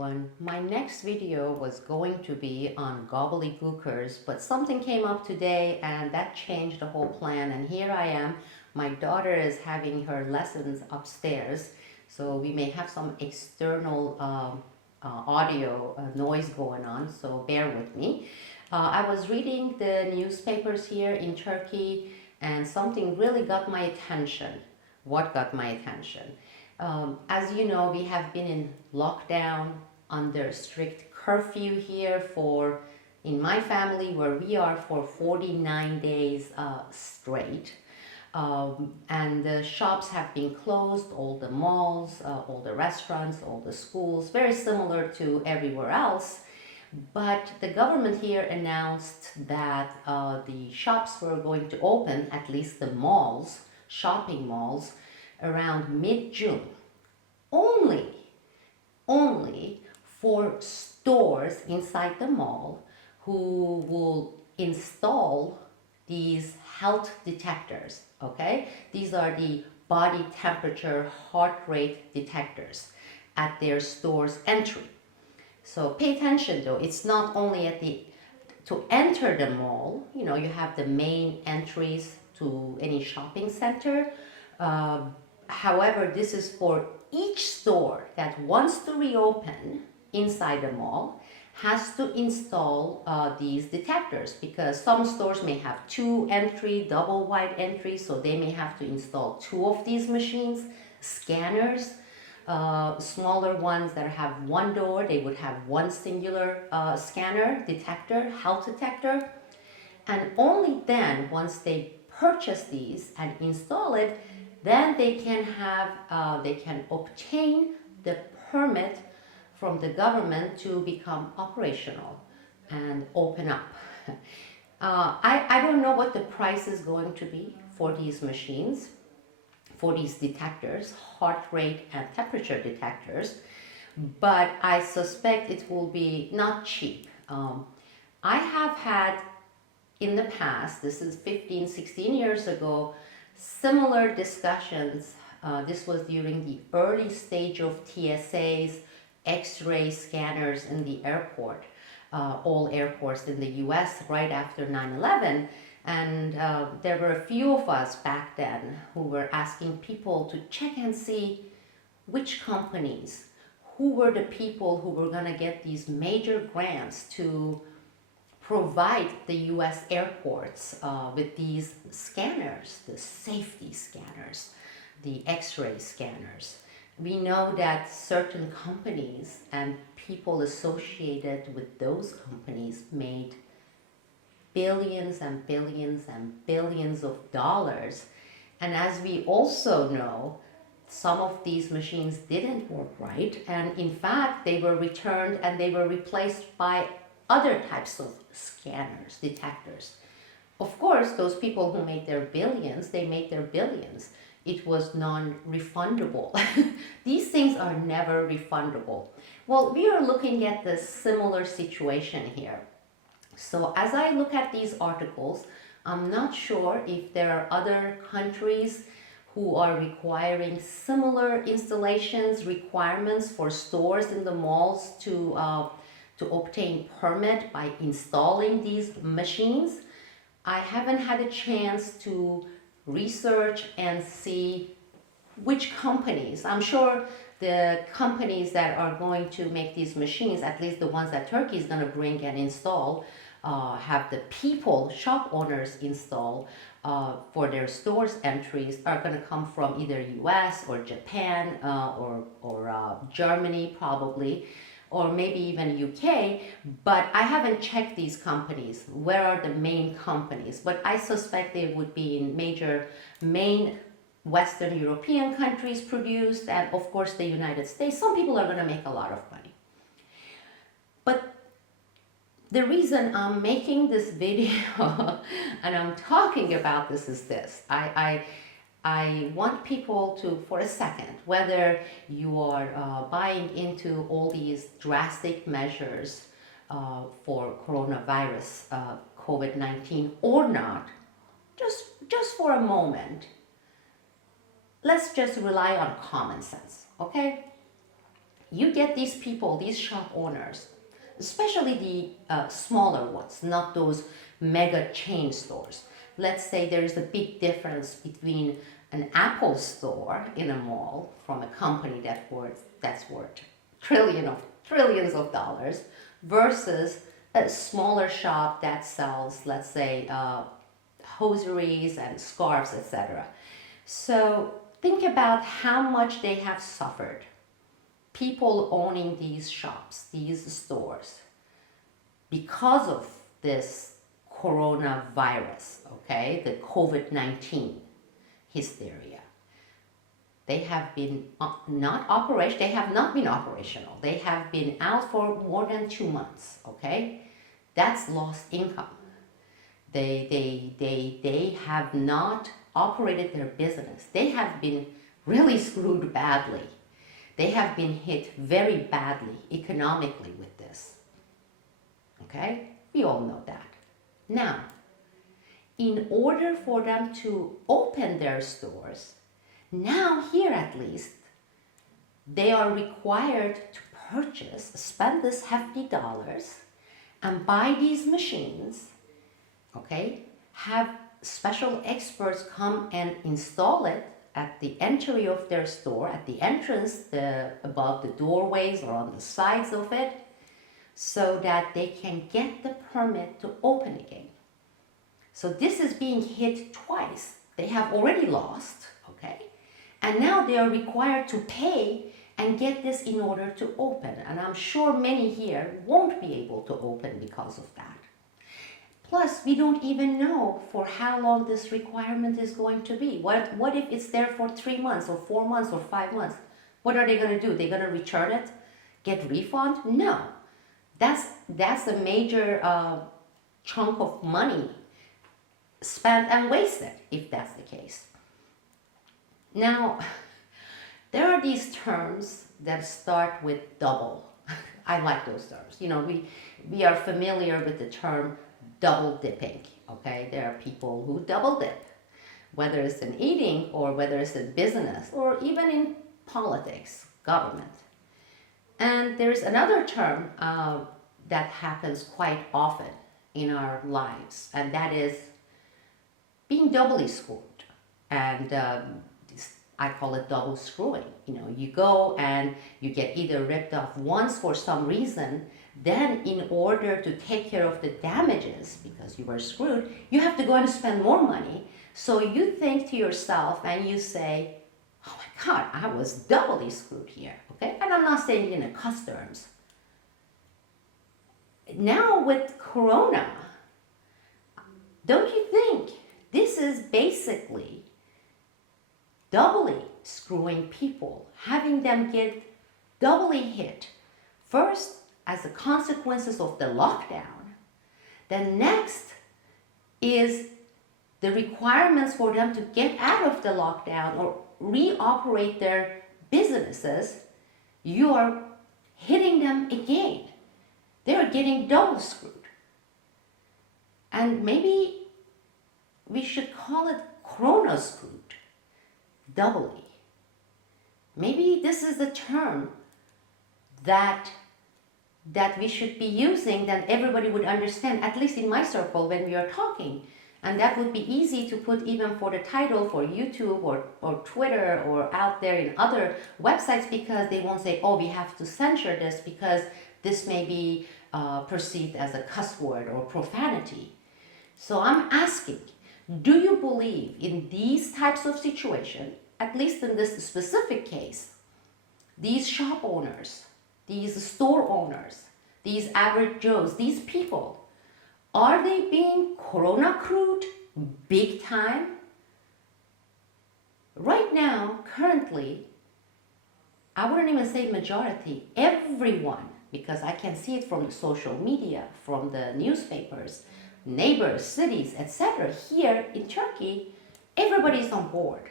everyone. My next video was going to be on gobbledygookers, but something came up today and that changed the whole plan, and here I am. My daughter is having her lessons upstairs, so we may have some external audio noise going on, so bear with me. I was reading the newspapers here in Turkey and something really got my attention. What got my attention? As you know, we have been in lockdown under strict curfew here in my family where we are, for 49 days straight. And the shops have been closed, all the malls, all the restaurants, all the schools, very similar to everywhere else. But the government here announced that the shops were going to open, at least the malls, shopping malls, around mid-June. Only for stores inside the mall who will install these health detectors, okay? These are the body temperature, heart rate detectors at their store's entry. So pay attention though, it's not only to enter the mall, you know, you have the main entries to any shopping center. However, this is for each store that wants to reopen inside the mall has to install these detectors, because some stores may have two entry, double wide entry, so they may have to install two of these machines, scanners. Smaller ones that have one door, they would have one singular scanner, detector, health detector. And only then, once they purchase these and install it, then they can obtain the permit from the government to become operational and open up. I don't know what the price is going to be for these machines, for these detectors, heart rate and temperature detectors, but I suspect it will be not cheap. I have had in the past, this is 15, 16 years ago, similar discussions. This was during the early stage of TSA's X-ray scanners in the airport, all airports in the US right after 9/11. And there were a few of us back then who were asking people to check and see which companies, who were the people who were going to get these major grants to provide the US airports with these scanners, the safety scanners, the X-ray scanners. We know that certain companies and people associated with those companies made billions and billions and billions of dollars. And as we also know, some of these machines didn't work right, and in fact they were returned and they were replaced by other types of scanners, detectors. Of course, those people who made their billions, they made their billions. It was non-refundable. These things are never refundable. Well, we are looking at the similar situation here. So as I look at these articles, I'm not sure if there are other countries who are requiring similar installations, requirements for stores in the malls to obtain permit by installing these machines. I haven't had a chance to research and see which companies. I'm sure the companies that are going to make these machines, at least the ones that Turkey is going to bring and install, have the people, shop owners install for their stores entries, are going to come from either US or Japan or Germany probably, or maybe even UK, but I haven't checked these companies. Where are the main companies? But I suspect they would be in main Western European countries produced, and of course the United States. Some people are gonna make a lot of money. But the reason I'm making this video and I'm talking about this is this. I want people to, for a second, whether you are buying into all these drastic measures for coronavirus, COVID-19 or not, just for a moment, let's just rely on common sense, okay? you get these people, these shop owners, especially the smaller ones, not those mega chain stores. Let's say there's a big difference between an Apple store in a mall from a company that's worth trillions of dollars versus a smaller shop that sells, let's say, hosieries and scarves, etc. So think about how much they have suffered. People owning these shops, these stores, because of this coronavirus, okay, the COVID-19 hysteria. They have been they have not been operational. They have been out for more than 2 months, okay? That's lost income. They have not operated their business. They have been really screwed badly. They have been hit very badly economically with this. Okay? We all know that. Now, in order for them to open their stores, now here at least, they are required to spend this hefty dollars and buy these machines, okay? Have special experts come and install it at the entry of their store, at the entrance, above the doorways or on the sides of it, so that they can get the permit to open again. So this is being hit twice. They have already lost, okay? And now they are required to pay and get this in order to open. And I'm sure many here won't be able to open because of that. Plus, we don't even know for how long this requirement is going to be. What if it's there for 3 months or 4 months or 5 months? What are they going to do? They're going to return it? Get refund? No. That's a major chunk of money spent and wasted if that's the case. Now, there are these terms that start with double. I like those terms. You know, we are familiar with the term double dipping, okay? There are people who double dip, whether it's in eating or whether it's in business or even in politics, government. And there's another term that happens quite often in our lives, and that is being doubly screwed. And I call it double screwing. You know, you go and you get either ripped off once for some reason, then in order to take care of the damages, because you were screwed, you have to go and spend more money. So you think to yourself and you say, oh my God, I was doubly screwed here, okay? And I'm not saying it in cuss terms. Now with Corona, don't you think this is basically doubly screwing people, having them get doubly hit? First, as the consequences of the lockdown. Then next is the requirements for them to get out of the lockdown or reoperate their businesses. You are hitting them again. They're getting double screwed. And maybe we should call it Corona screwed, doubly. Maybe this is the term that we should be using, that everybody would understand, at least in my circle when we are talking. And that would be easy to put even for the title for YouTube or Twitter or out there in other websites, because they won't say, oh, we have to censor this because this may be perceived as a cuss word or profanity. So I'm asking, do you believe in these types of situations, at least in this specific case, these shop owners, these store owners, these average Joes, these people, are they being Corona-crewed big time? Right now, currently, I wouldn't even say majority, everyone, because I can see it from the social media, from the newspapers, neighbors, cities, etc. Here in Turkey, everybody is on board.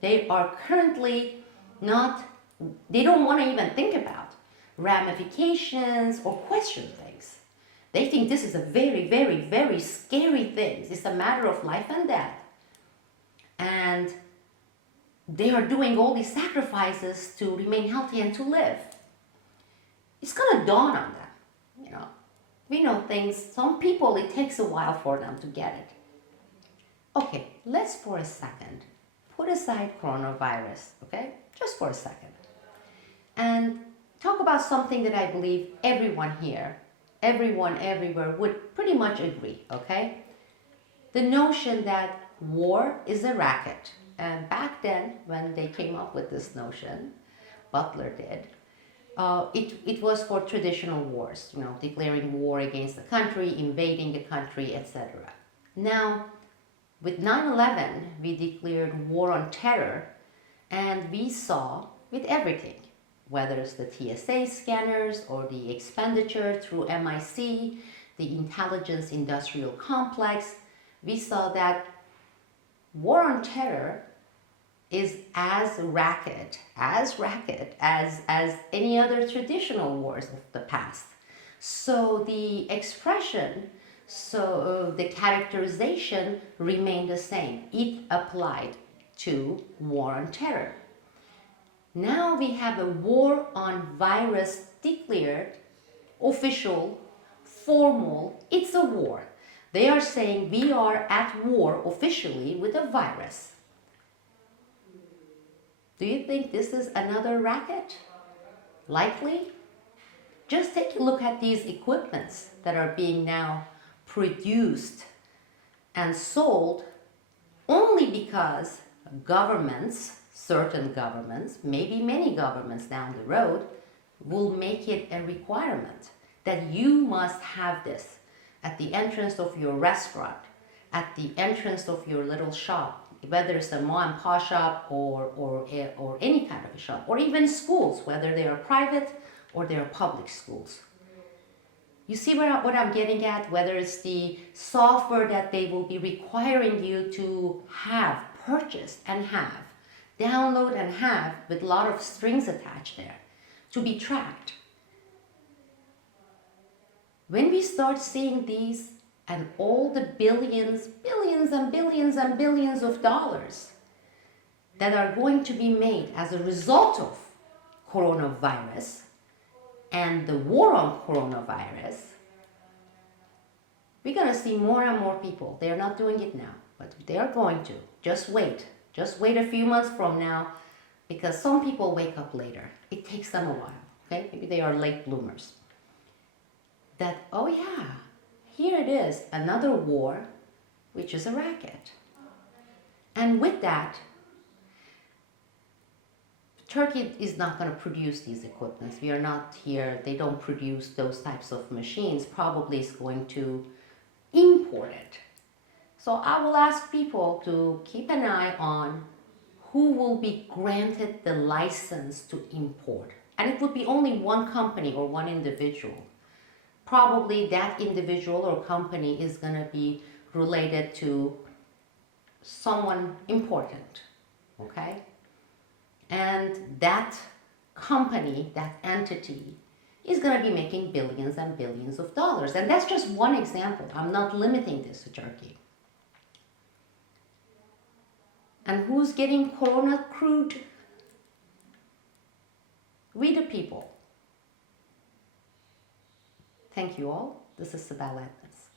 They are currently they don't want to even think about ramifications or question things. They think this is a very, very, very scary thing. It's a matter of life and death. And they are doing all these sacrifices to remain healthy and to live. It's going to dawn on them, you know. We know things, some people, it takes a while for them to get it. Okay, let's for a second put aside coronavirus, okay? Just for a second. And talk about something that I believe everyone here, everyone everywhere would pretty much agree, okay? The notion that war is a racket. And back then, when they came up with this notion, Butler did, it was for traditional wars, you know, declaring war against the country, invading the country, etc. Now, with 9/11, we declared war on terror, and we saw with everything, whether it's the TSA scanners or the expenditure through MIC, the intelligence industrial complex, we saw that war on terror is as racket as any other traditional wars of the past. So the expression, the characterization remained the same. It applied to war on terror. Now we have a war on virus declared, official, formal. It's a war. They are saying we are at war officially with a virus. Do you think this is another racket? Likely? Just take a look at these equipments that are being now produced and sold only because governments, certain governments, maybe many governments down the road, will make it a requirement that you must have this at the entrance of your restaurant, at the entrance of your little shop, whether it's a mom and pop shop or any kind of a shop, or even schools, whether they are private or they are public schools. You see what I'm getting at? Whether it's the software that they will be requiring you to have, purchase and have, download and have, with a lot of strings attached there, to be tracked. When we start seeing these and all the billions and billions of dollars that are going to be made as a result of coronavirus and the war on coronavirus, we're going to see more and more people. They're not doing it now, but they are going to. Just wait. Just wait a few months from now, because some people wake up later. It takes them a while, okay? Maybe they are late bloomers. That, oh yeah, here it is, another war, which is a racket. And with that, Turkey is not going to produce these equipments. We are not here, they don't produce those types of machines. Probably is going to import it. So I will ask people to keep an eye on who will be granted the license to import. And it would be only one company or one individual. Probably that individual or company is going to be related to someone important, okay? And that company, that entity, is going to be making billions and billions of dollars. And that's just one example. I'm not limiting this to Turkey. And who's getting Corona-Crewed? We the people. Thank you all. This is Sibel Adams.